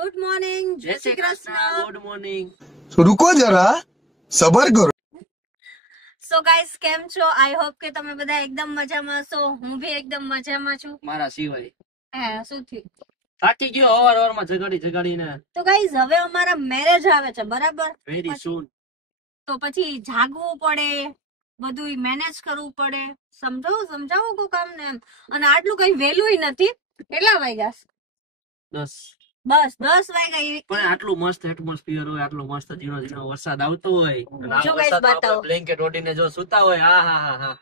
Good morning, જય Shri Krishna. Good morning. તો રૂકો જરા, સબર કરો. સો ગાઈસ, કેમ છો? આઈ હોપ કે તમે બધા એકદમ મજામાં છો. હું બી એકદમ મજામાં છું. મારા સિવાય શું થયું? થાકી ગયો અવારમાં જગાડીને. તો ગાઈસ, હવે અમારા મેરેજ આવે છે, બરાબર? વેરી સૂન. તો પછી જાગવું પડે, બધું મેનેજ કરવું પડે. સમજાવું કો કામ ને એમ. અને આટલું કઈ વહેલું નથી. કેટલા વાગ્યા? 10. બસ 10 વાગ્યા. પણ આટલું મસ્ત એટમોસ્ફિયર હોય, આટલો મસ્ત ઝીણો ઝીણો વરસાદ આવતો હોય, જો ગાઈસ બતાવો, બ્લેન્કેટ ઓઢીને જો સુતા હોય, હા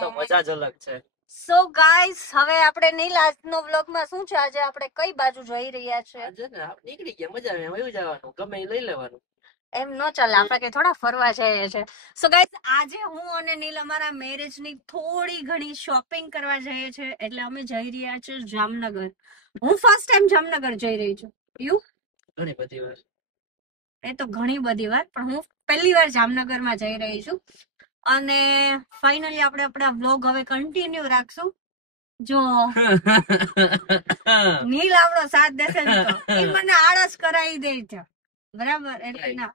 તો મજા જ અલગ છે. સો ગાઈસ, હવે આપણે નીલ આજનો વ્લોગમાં શું છે, આજે આપણે કઈ બાજુ જઈ રહ્યા છે? આજે ને નીકળી ગયા, મજા આવે, વયું જવાનું, ગમે એ લઈ લેવાનું. એમ નો ચાલે, આપણે કે થોડા ફરવા જઈએ છે. સો ગાઈસ, આજે હું અને નીલ અમારા મેરેજ ની થોડી ઘણી શોપિંગ કરવા જઈએ છે. એટલે અમે જઈ રહ્યા છે જામનગર. હું ફર્સ્ટ ટાઈમ જામનગર જઈ રહી છું. યુ ઘણી બધી વાર. એ તો ઘણી બધી વાર, પણ હું પહેલી વાર જામનગરમાં જઈ રહી છું. અને ફાઇનલી આપણે આપણા વ્લોગ હવે કન્ટિન્યુ રાખશું. જો નીલ આપણો સાથ દેશે ને તો એ મને આળસ કરાવી દે છે, બરાબર? એટલે ના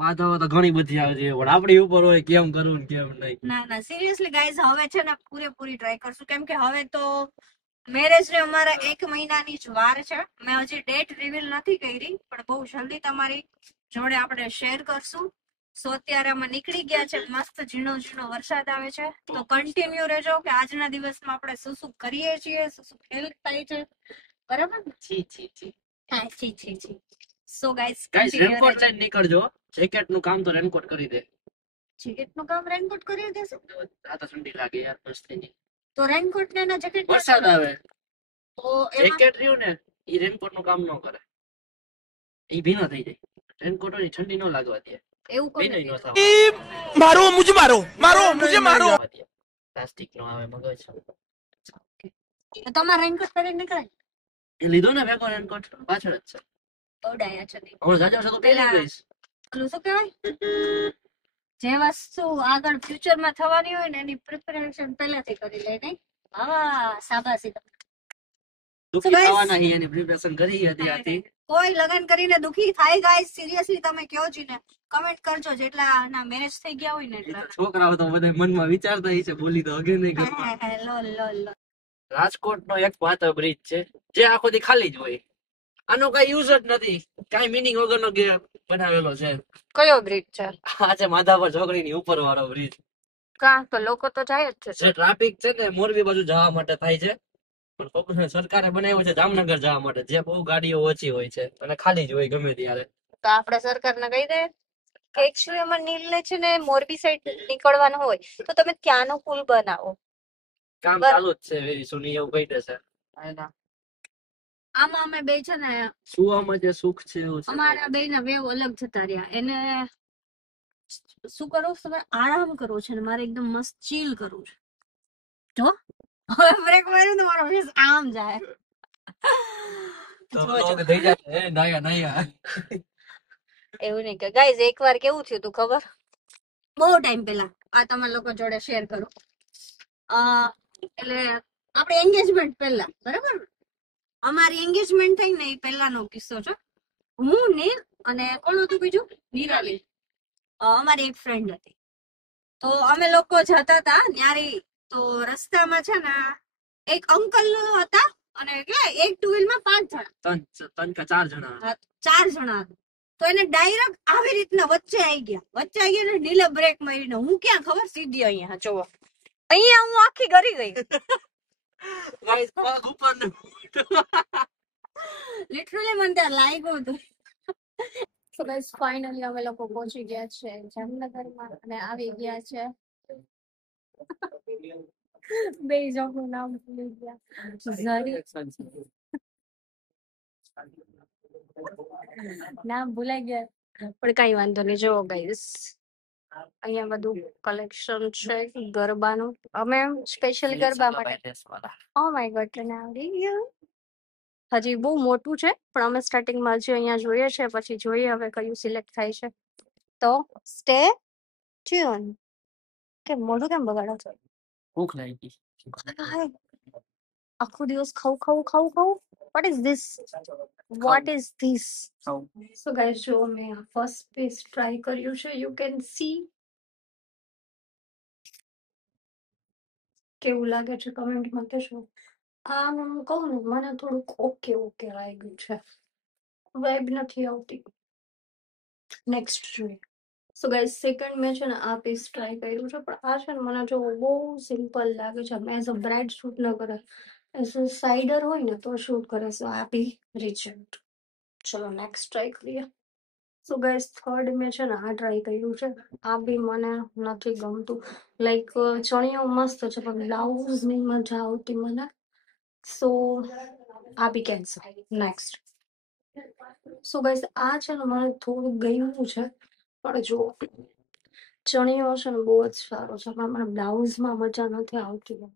વાતો તો ઘણી બધી આવે છે, પણ આપણી ઉપર હોય કેમ કરવું ને કેમ નહીં. ના સિરિયસલી ગાઈઝ, હવે છે ને પૂરેપૂરી ટ્રાય કરશું, કેમ કે હવે તો મેરેજ ને અમારા 1 મહિનાની જ વાર છે. મેં હજી ડેટ રિવીલ નથી કરી, પણ બહુ જલ્દી તમારી જોડે આપણે શેર કરશું. સો અત્યારે અમે નીકળી ગયા છે, મસ્ત ઝીણો વરસાદ આવે છે. તો કન્ટિન્યુ રહેજો કે આજના દિવસમાં આપણે શું કરીએ છીએ, શું હેલ્પ થાય છે, બરાબર? છી. સો ગાઈસ, રેનકોટ લઈને નીકળજો. જેકેટ નું કામ તો રેનકોટ કરી દે. જેકેટ નું કામ રેનકોટ કરી દેશે? આ તો ઠંડી લાગે યાર, મસ્તીની. તો રેનકોટ ને ના જેકેટ વરસાદ આવે તો જેકેટ રહ્યું ને, ઈ રેનકોટ નું કામ ન કરે, ઈ ભીનો થઈ જાય. રેનકોટ ની ઠંડી ન લાગવા દે. એવું કોઈ નહીં નથી. મુજે મારો. પ્લાસ્ટિક નો આવે મગજ. તો તમારે રેનકોટ પહેરીને નીકળાય? એ લીધો ને ભેગો રેનકોટ, પાછળ જ છે. ઓડાયા છે. હવે જાજો છો તો પહેરી લઈશ. ઓલું શું કહેવાય, જે વસ્તુ આગળ ફ્યુચરમાં થવાની હોય ને એની પ્રિપેરેશન પહેલાથી કરી લે, નહીં? હા, શાબાશી. દુખી થવાના હી એની પ્રિપેરેશન કરી હતી. કોઈ લગન કરીને દુખી થાય ગાઈસ? સિરિયસલી તમે કહો છો ને, કમેન્ટ કરજો. જેટલા ના મેરેજ થઈ ગયા હોય ને એટલા છોકરાઓ તો બધા મનમાં વિચારતા હશે, બોલી તો અગે નહીં કરવા. લોલ. રાજકોટ નો એક પાતળો બ્રિજ છે, જે આખો દી ખાલી જ હોય. આનો કઈ યુઝ જ નથી, કઈ મિનિંગ વગરનો બનાવેલો છે. કયો બ્રિજ છે? આ છે માધાપર ચોકડીની ઉપર વાળો બ્રિજ. કા તો લોકો તો જાય જ છે. જે ટ્રાફિક છે ને મોરબી બાજુ જવા માટે થાય છે, પણ સરકારે બનાવ્યું છે જામનગર જવા માટે, જે બહુ ગાડીઓ ઓછી હોય છે અને ખાલી જ હોય ગમે ત્યારે. તો આપણે સરકારને કહી દે કે એકચ્યુઅલી અમાર નીલને છે ને મોરબી સાઈડ નીકળવાનું હોય તો તમે ત્યાંનો પુલ બનાવો. કામ ચાલુ જ છે, વેરી સુની એવું કહી દેશે. આમાં અમે બે છે ને, સુવામાં જે સુખ છે એવું છે. અમારા બે ના વેવ અલગ જતા રહ્યા. એને શું કરવું છે? આરામ કરવો છે ને મારે એકદમ મસ્ત ચીલ કરવું છે. જો હવે બ્રેક માર્યું તો મારો ફેસ આમ જાય. એવું નહીં કે ગાઈઝ, એકવાર કેવું થયું તું ખબર? બહુ ટાઈમ પહેલા, આ તમે લોકો જોડે શેર કરું. એટલે આપણે એન્ગેજમેન્ટ પહેલા, બરાબર? અમારી એન્ગેજમેન્ટ થઈ ને એ પહેલાનો કિસ્સો છે. હું નીલ અને કોણ હતું બીજું? નિરાલી. અમારી એક ફ્રેન્ડ હતી. તો અમે લોકો જતા હતા ન્યારી. તો રસ્તામાં છે ને એક અંકલ હતા, અને એક ટુ વ્હીલ માં 5 જણા, 4 જણા હતા. તો એને ડાયરેક્ટ આવી રીતના વચ્ચે આવી ગયા ને નીલે બ્રેક મારીને, હું ક્યાં ખબર સીધી અહીંયા જોવો, અહીંયા હું આખી ગરી ગઈ. લિટરલી મને ત્યાં લાગ્યું હતું. So guys, finally અમે લોકો પહોંચી ગયા છે જામનગરમાં અને આવી ગયા છે. બે જણનું નામ ભૂલી ગયા. નામ ભૂલાઈ ગયા, પણ કઈ વાંધો નહીં. જો ગાઈસ, અહીંયા બધું કલેક્શન છે ગરબાનું. અમે સ્પેશિયલ ગરબા માટે. ઓ માય ગોડ, તને આવડી ગયું? હજી બહુ મોટું છે, પણ અમે સ્ટાર્ટિંગમાં હજી અહીંયા જોઈએ છે, પછી જોઈએ હવે કયું સિલેક્ટ થાય છે. તો સ્ટે ટ્યુન. કે મોઢું કેમ બગાડો છો? ભૂખ લાગી. આખો દિવસ ખાવું. What is this? What is this? So guys, જો મેં ફર્સ્ટ પીસ ટ્રાય કર્યું છે. યુ કેન સી કેવું લાગે છે કમેન્ટમાં કહેજો. આમ હું કહું ને મને થોડુંક ઓકે ઓકે લાગ્યું છે. વાઇબ નથી આવતી. નેક્સ્ટ જોઈએ. સો ગાઈઝ સેકન્ડ મેં છે ને આ પીસ ટ્રાય કર્યું છે, પણ આ છે ને મને જો બહુ સિમ્પલ લાગે છે. એઝ અ બ્રાઇડ શૂટ ન કરે, એઝ અ સાઇડર હોય ને તો શૂટ કરે. સો આ બી રિજેક્ટ. ચલો નેક્સ્ટ ટ્રાય કરીએ. સો ગાઈઝ થર્ડ મેં છે ને આ ટ્રાય કર્યું છે. આ બી મને નથી ગમતું. લાઈક ચણિયો મસ્ત છે પણ બ્લાઉઝ ની મજા આવતી મને. સો આ બી કેન્સલ. નેક્સ્ટ. સો ગાઈઝ આ છે ને મને થોડું ગમ્યું છે, પણ જો ચણિયો છે ને બહુ જ સારો છે, પણ મને બ્લાઉઝમાં મજા નથી આવતી.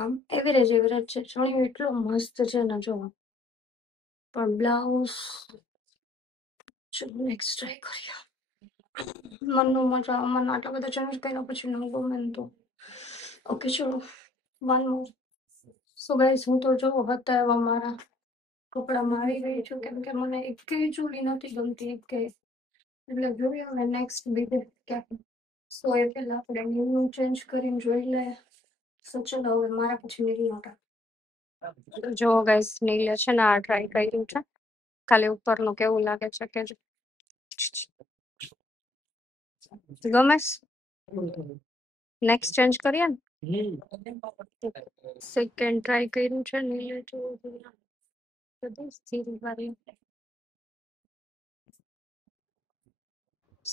આમ એવરેજ એવરેજ છે. ચણિયો એટલો મસ્ત છે ને જો, પણ બ્લાઉઝ. ચલો નેક્સ્ટ ટ્રાય કરીએ. મનનું મજા મને આટલા બધા ચેન્જ કર્યા પછી ન ગમે ને તો ઓકે ચલો વન મોર. સો ગાઈસ હું તો જો અત્યારે મારા કપડામાં આવી ગઈ છું, કેમ કે મને એકેય ચોલી નથી ગમતી એકેય. એટલે જોઈએ હવે નેક્સ્ટ બીજે ક્યાંક. સો એ પહેલા આપણે ન્યૂ ચેન્જ કરીને જોઈ લે. સો ચલો હવે મારા પછી નીકળી નહોતા. જો ગાઈસ નીલે છે ને આ ટ્રાય કર્યું છે. ખાલી ઉપરનું કેવું લાગે છે કે ગમે. નેક્સ્ટ ચેન્જ કરીએ ને. સેકન્ડ ટ્રાય કર્યું છે નીલે જો સ્થિર વાળી.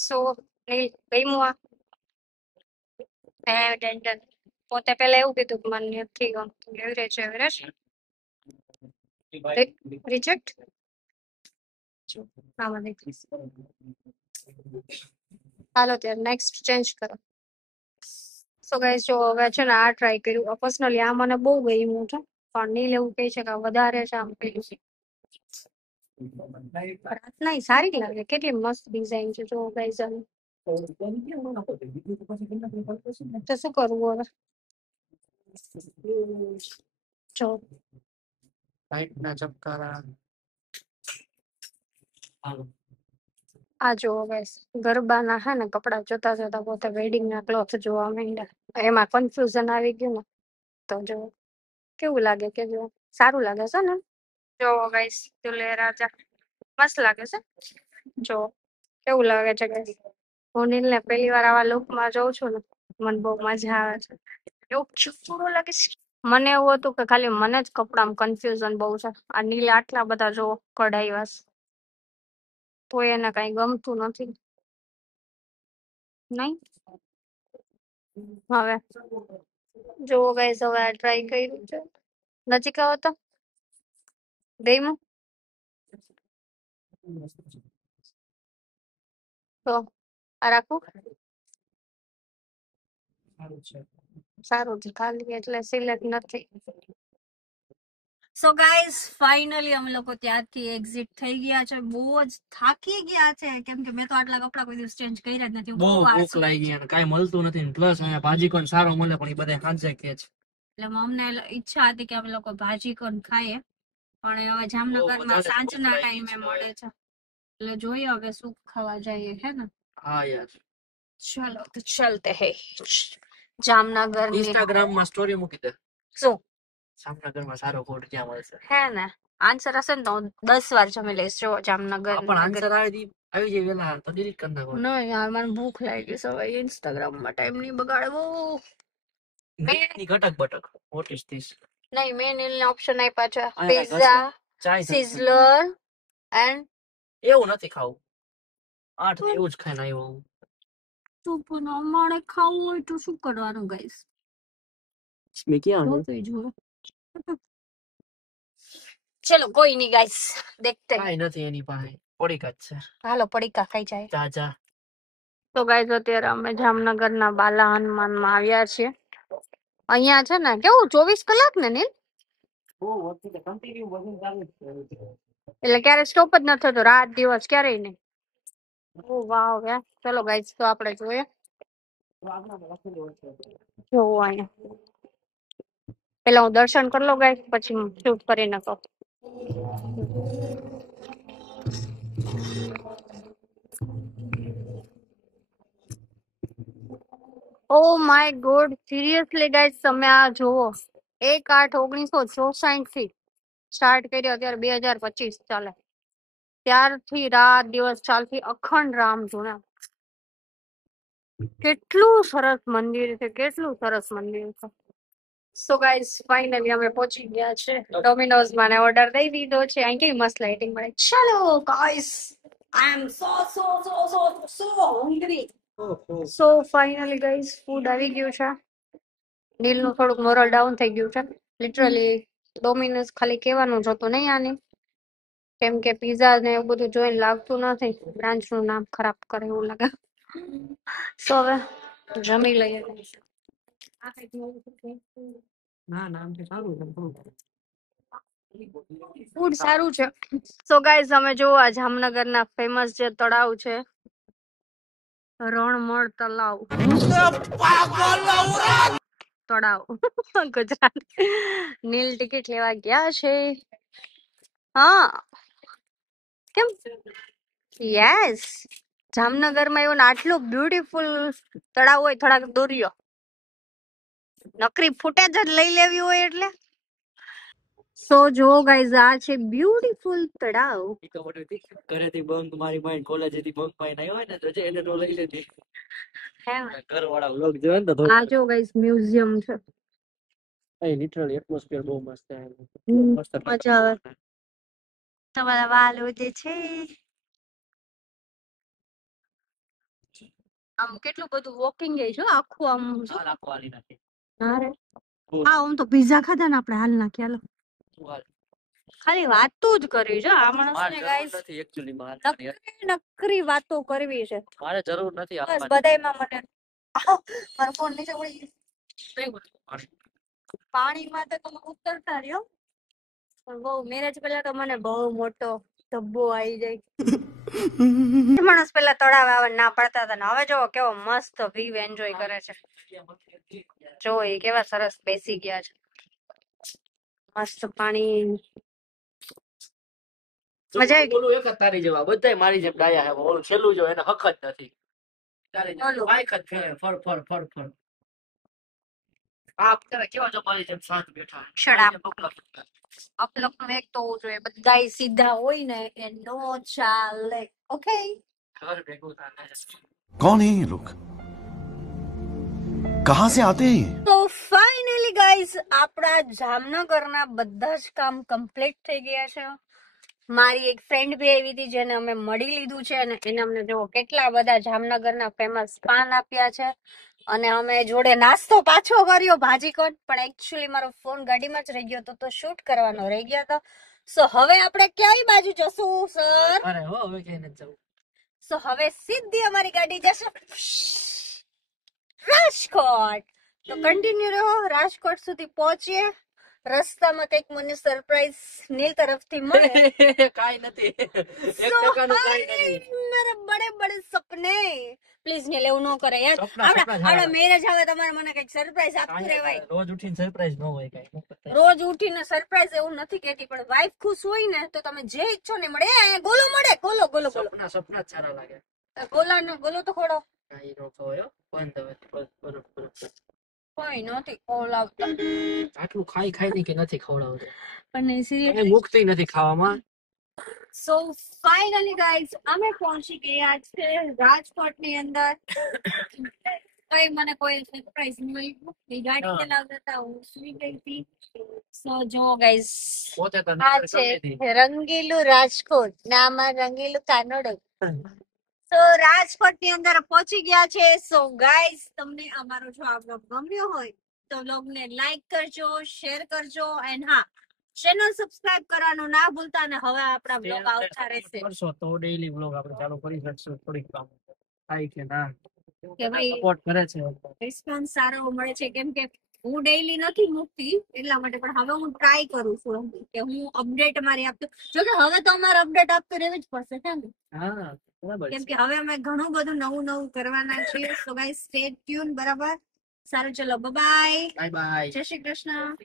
સો નીલ ગમ્યું આ ડેન્ટલ. પોતે પેલા એવું કીધું કે મને નથી ગમતું. Average average reject. હાલો ત્યારે નેક્સ્ટ ચેન્જ કરો. સો ગાઈસ જો હવે છે ને આ ટ્રાય કર્યું. પર્સનલી આ મને બહુ ગમ્યું છે, પણ નીલ એવું કહે છે કે વધારે છે આમ પેલું. નહીં સારી લાગે. કેટલી મસ્ત ડિઝાઇન છે જો ગાઈસ. તો શું કરવું હવે? જો આ જો ગાઈસ ગરબાના હે ને કપડા જોતા જોતા પોતે વેડિંગ ના ક્લોથ જોવા માંડ્યા. એમાં કન્ફ્યુઝન આવી ગયું ને તો જો કેવું લાગે કે જો સારું લાગે છે ને. જો ગાઈસ દુલ્હે રાજા મસ્ત લાગે છે. જો કેવું લાગે છે ગાઈસ. હું નીલને પહેલી વાર આવા લુકમાં જોઉં છું ને મને બહુ મજા આવે છે. એવું ચૂપડું લાગે છે. મને એવું હતું કે ખાલી મને જ કપડામાં કન્ફ્યુઝન બહુ છે. આ નીલ આટલા બધા જો કઢાઈ વાસ તો એને કઈ ગમતું નથી. નહીં હવે જો ગાઈસ હવે આ ટ્રાય કર્યું છે. નજીક આવો તો ગઈમું તો આ રાખું. સારું છે ખાલી એટલે સિલેક્ટ નથી. સો ગાઈઝ ફાઇનલી અમે લોકો ત્યાંથી એક્ઝિટ થઈ ગયા છે. બહુ જ થાકી ગયા છે, કેમ કે મેં તો આટલા કપડા કોઈ દિવસ ચેન્જ કર્યા જ નથી. બહુ ભૂખ લાગી અને કાંઈ મળતું નથી. પ્લસ અહીંયા ભાજી કોણ સારો મળે પણ એ બધા સાંજે કે છે. એટલે અમને ઈચ્છા હતી કે અમે લોકો ભાજી કોણ ખાઈએ, પણ હવે જામનગરમાં સાંજના ટાઈમે મળે છે. એટલે જોઈએ હવે શું ખાવા જઈએ. હે ને? હા યાર ચલો તો ચલતે હે જામનગર. ઇન્સ્ટાગ્રામ માં સ્ટોરી મૂકી દે શું જામનગરમાં સારો ફૂડ ક્યાં મળશે. હે ને આન્સર હશે ને તો હું 10 વાર જમી લઈશ. જો જામનગર પણ આન્સર આવી જાય વેલા તો ડિલીટ કરી નાખો. નહીં યાર મને ભૂખ લાગી છે. હવે ઇન્સ્ટાગ્રામમાં ટાઈમ નહીં બગાડવો. ની ઘટક બટક વોટ ઇઝ ધીસ. નહીં મેં નીલને ઓપ્શન આપ્યા છે અહીંયા કાંઈક પિઝા, ચાય સિઝલર એન્ડ એવું નથી ખાવું. 8 એવું જ ખાઈને આવ્યો હું. તો પણ અમારે ખાવું હોય તો શું કરવાનું ગાઈસ? મેં ક્યાં તો જો ચલો કોઈ નહીં ગાઈસ દેખતે કાંઈ નથી એની પાસે પડીકા જ છે. હાલો પડીકા ખાઈ જાય. ચાચા તો ગાઈસ અત્યારે અમે જામનગરના બાલા હનુમાનમાં આવ્યા છીએ. અહીંયા છે ને કેવું 24 કલાક ને નીલ, એટલે ક્યારે સ્ટોપ જ ન થતો. રાત દિવસ ક્યારેય નહીં. ઓ વાવ યાર. ચલો ગાઈસ તો આપણે જોઈએ. જોવો અહીંયા પેલા હું દર્શન કરી લો ગાઈસ, પછી શૂટ કરી નાખો. Oh my God, seriously guys તમે આ જુઓ, 1/8/1964 થી સ્ટાર્ટ કર્યો, અત્યારે 2025 ચાલે. ત્યારથી રાત દિવસ ચાલતી અખંડ રામ ધૂણા. કેટલું સરસ મંદિર છે, કેટલું સરસ મંદિર છે. સો ગાઈસ ફાઇનલી અમે પહોંચી ગયા છે ડોમિનોઝ માં, ઓર્ડર દઈ દીધો છે. અહીં કેવી મસ્ત લાઇટિંગ મળે. ચલો guys, I am so hungry. So finally guys food આવી ગયું છે. નીલનું થોડુંક મોરલ ડાઉન થઈ ગયું છે. લિટરલી ડોમિનોઝ ખાલી કહેવાનું જ હતું નહીં આને, કેમ કે પીઝા ને એવું બધું જોઈને લાગતું નથી બ્રાન્ચ નું નામ ખરાબ કરે એવું લાગે. સો હવે જમી લઈએ. ફૂડ સારું છે. સો ગાઈઝ અમે જો આ જામનગર ના ફેમસ જે તળાવ છે, રણમળ તળાવ, ગુજરાત. નીલ ટિકિટ લેવા ગયા છે. હા કેમ? યસ, જામનગરમાં એવું આટલું બ્યુટીફુલ તળાવ હોય, થોડાક દોર્યો નકરી ફૂટેજ જ લઈ લેવી હોય એટલે. સો જો ગાઈઝ આ છે બ્યુટીફુલ તળાવ. ઘરેથી બંક મારી માઇન્ડ કોલેજેથી બંક મારીને આવ્યો હોય ને તો એને તો લઈ લેતી. ઘરવાળા વ્લોગ જોવે ને તો આ જો ગાઈઝ મ્યુઝિયમ છે. લિટરલી એટમોસ્ફિયર બહુ મસ્ત છે. મજા આવે. તમારા વાલો જે છે આમ કેટલું બધું વોકિંગ છે આખું આમ. રાખવાની નથી. અરે હા, આમ તો પિઝા ખાધા ને આપણે, હાલ નાખી હાલો. ખાલી વાતો જ કરવી છે આ માણસને ગાઈસ, નથી એક્ચ્યુઅલી માં નકરી વાતો કરવી છે. મારે જરૂર નથી બસ બધાયમાં મને મારો ફોન નીચે પડી ગયો. પાણીમાં તો તમે ઉતરતા રહ્યો, પણ બહુ મેરેજ પહેલા તો મને બહુ મોટો ધબ્બો આવી જાય. માણસ પેલા તળાવે આવે ના પડતા હતા ને હવે જો કેવો મસ્ત વ્યૂ એન્જોય કરે છે. જો એ કેવા સરસ બેસી ગયા છે, મસ્ત પાણી. મજા આવી. બોલું એક જ તારી જેવા બધાય મારી જેમ ડાયા હે. ઓલું છેલ્લું જો એને હક જ નથી. તારી જેમ બાઈક જ ફેરે ફર ફર ફર ફર. આપ ત્યારે કેવા જો મારી જેમ શાંત બેઠા. અપલક નું એક તો હોવું જોઈએ, બધાય સીધા હોય ને એ નો ચાલે. ઓકે, ઘર ભેગું થાય. कौन है ये लोग कहाँ से आते हैं ये તો ફાઇનલી ગાઈઝ આપણા જામનગરના બધા જ કામ કમ્પ્લીટ થઈ ગયા છે. મારી એક ફ્રેન્ડ બી આવી હતી જેને અમે મળી લીધું છે, અને એને અમને જો કેટલા બધા જામનગરના ફેમસ પાન આપ્યા છે, અને અમે જોડે નાસ્તો પાછો કર્યો ભાજીકોટ. પણ એકચ્યુઅલી મારો ફોન ગાડીમાં જ રહી ગયો હતો તો શૂટ કરવાનો રહી ગયો હતો. સો હવે આપણે ક્યાંય બાજુ જશું સર? અરે હો હવે ક્યાંય નથી જવું. સો હવે સીધી અમારી ગાડી જશે રાજકોટ. તો કન્ટિન્યુ રહો, રાજકોટ સુધી પહોંચીએ. રસ્તામાં કઈક મને સરપ્રાઈઝ નીલ તરફથી મળે. કાઈ નથી. 1% નું કાઈ નથી. मेरे बड़े बड़े सपने. પ્લીઝ નીલ એવું ન કરે યાર. આપણા મેરેજ આવે તમારે મને કઈક સરપ્રાઈઝ આપતું રહેવાય. રોજ ઉઠીને સરપ્રાઈઝ ન હોય કાઈ. રોજ ઉઠીને સરપ્રાઈઝ એવું નથી કહેતી, પણ વાઈફ ખુશ હોય ને તો તમે જે ઈચ્છો ને મળે. એ ગોલો મળે, ગોલો ગોલો ગોલો. સપના જ સારા લાગે. ગોલા નો ગોલો તો ખોડો. કાઈ નો ખવાયો. બંધ હવે. કોઈ નથી ખવડાવતા. આટલું ખાઈ ખાઈને કે નથી ખવડાવતો. પણ સિરિયસ મુક્તિ નથી ખાવામાં. સો ફાઇનલી ગાઈઝ અમે પહોંચી ગયા છે રાજકોટ ની અંદર. કઈ મને કોઈ સરપ્રાઈઝ મળ્યું એ ગાડી ચલાવતા હતા, હું સુઈ ગઈ હતી. સો જો ગાઈઝ પોતે તો આ છે રંગીલું રાજકોટ, નામાં રંગીલું કાનોડો. તો રાજકોટ ની અંદર પહોંચી ગયા છે. સો ગાઈઝ તમને અમારો જો આ બ્લોગ ગમ્યો હોય તો બ્લોગ ને લાઈક કરજો, શેર કરજો, એન્ડ હા ચેનલ સબસ્ક્રાઇબ કરવાનું ના ભૂલતા. અને હવે આપણા બ્લોગ આવતા રહેશે કરશો તો ડેઈલી બ્લોગ આપણે ચાલુ કરી શકશું. થોડીક કામ થાય કે ના કે ભાઈ સપોર્ટ કરે છે, રિસ્પોન્સ સારો મળે છે, કેમ કે હું ડેઈલી નથી મૂકતી એટલા માટે. પણ હવે હું ટ્રાય કરું છું કે હું અપડેટ મારી આપતું. જો કે હવે તો અમારે અપડેટ આપતું રહેવું જ પડશે છે ને. હા બરાબર કેમ છે. કે હવે અમે ઘણું બધું નવું નવું કરવાના છીએ. So guys stay tune. બરાબર. સારું ચલો બાય બાય બાય. જય શ્રી કૃષ્ણ.